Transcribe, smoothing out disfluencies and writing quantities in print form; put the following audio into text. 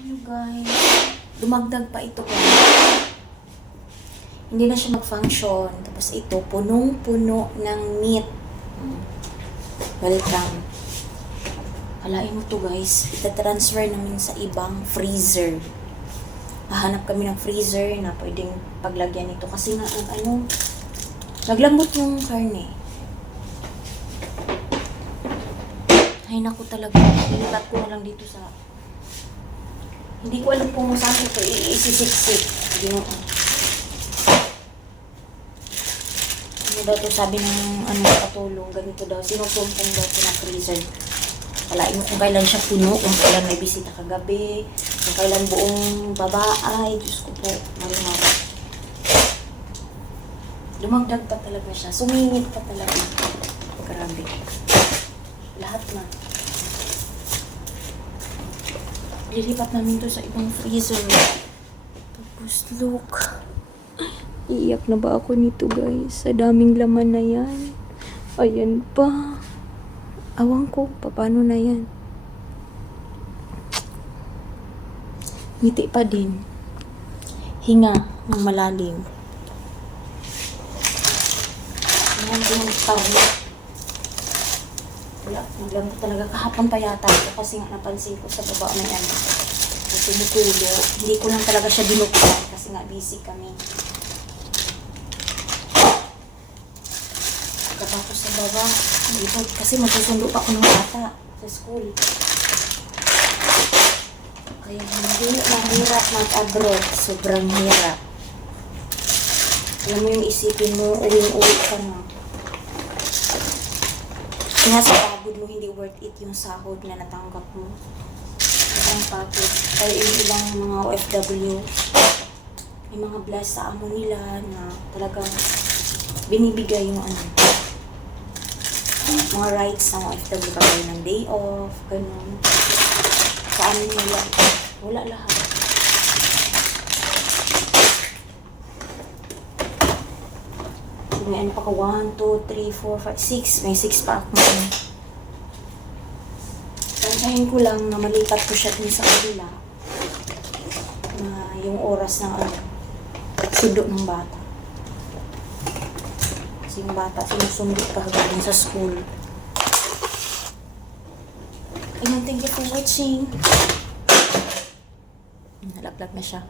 You guys, dumagdag pa ito guys. Hindi na siya mag-function. Tapos ito, punong-puno ng meat. Welcome. Alain mo to guys. Ita-transfer namin sa ibang freezer. Hahanap kami ng freezer na pwedeng paglagyan nito. Kasi nga, naglambot yung karne. Ay naku talaga. Nilipat ko na lang dito sa... Hindi ko alam kung saan ito isisiksik. Hindi mo. Ano daw ito sabi ng katulong. Ganito daw. Sinusumpong daw ito na freezer. Kalain mo kung kailan siya puno. Kung kailan may bisita kagabi. Kung kailan buong baba. Ay, Diyos ko po. Marimara. Dumagdag pa talaga siya. Sumingit pa talaga. Grabe. Lahat na. Lilipat namin to sa ibang freezer. Tapos, look. Iiyak na ba ako nito, guys? Sa daming laman na yan. Ayan pa. Awang ko, paano na yan? Ngiti pa din. Hinga ng malalim. Ayan din ang tawag. Wala, naglambot talaga. Kahapon pa yata ito kasi nga napansin ko sa baba na yan. Kasi tumutulo. Hindi ko lang talaga siya binuksan kasi nga busy kami. Tapos sa baba, kasi magsusundo pa ako ng bata sa school. Kaya hindi mahirap mag-abroad. Sobrang hirap. Alam mo yung isipin mo, uwing-uwi ka na. Kaya sa pagod mo, hindi worth it yung sahod na natanggap mo. Ang pagod. Kaya yung ilang mga OFW, may mga bless sa amo nila na talagang binibigay yung mga rights ng OFW kagaya ng day off, ganun. Sa amin nila, wala lahat. May pa ka, 1, 2, 3, 4, 5, 6. May 6 pa ako. Tantahin ko lang na malipat ko siya dun sa kabila. Na yung oras ng sundo ng bata. Kasi yung bata sinusundo pa hanggang sa school. Ayun, thank you for watching. Nalaglag na siya.